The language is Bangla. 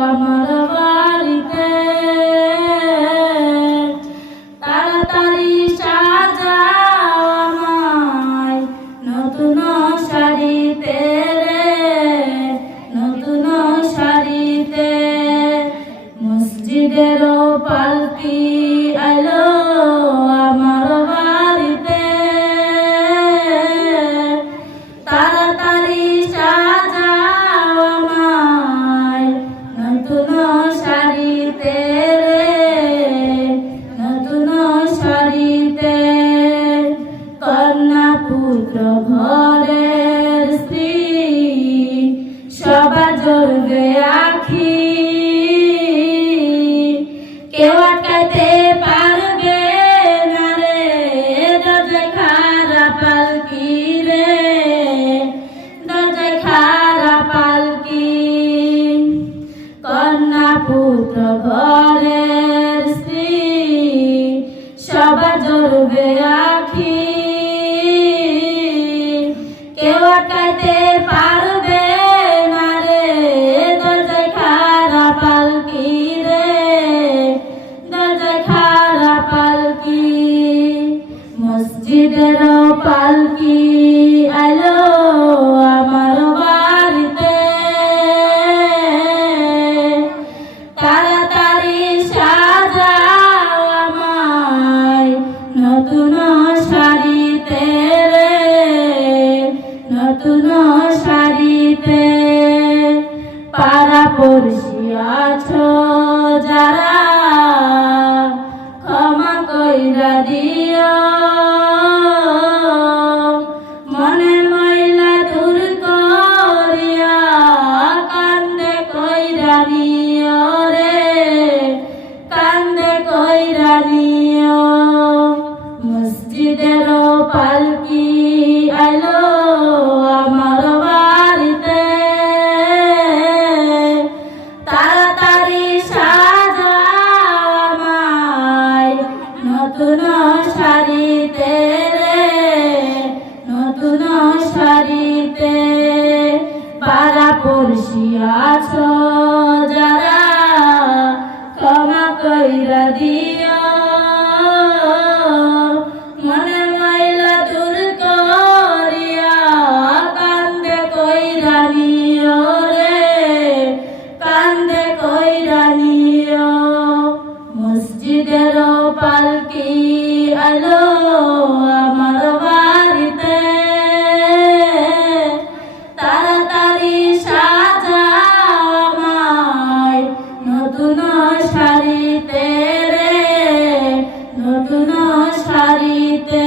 আমার বাড়িতে নতুন শাড়িতে রে নতুন শাড়িতে মসজিদেরও সবা জ্বলবে আখি। কেউ আটকাতে পারবে না রে, দরজায় পালকি রে। দরজায় পালকি। কন্যা পুত্র ঘরের স্ত্রী, সবা জ্বলবে আখি। মসজিদের পালকি আলো আমার বাড়িতে। তাড়াতাড়ি সাজাও আমায় নতুন শাড়িতে রে, নতুন শাড়িতে। পাড়া পড়শি কইরা শাড়িতে রে নতুন শাড়িতে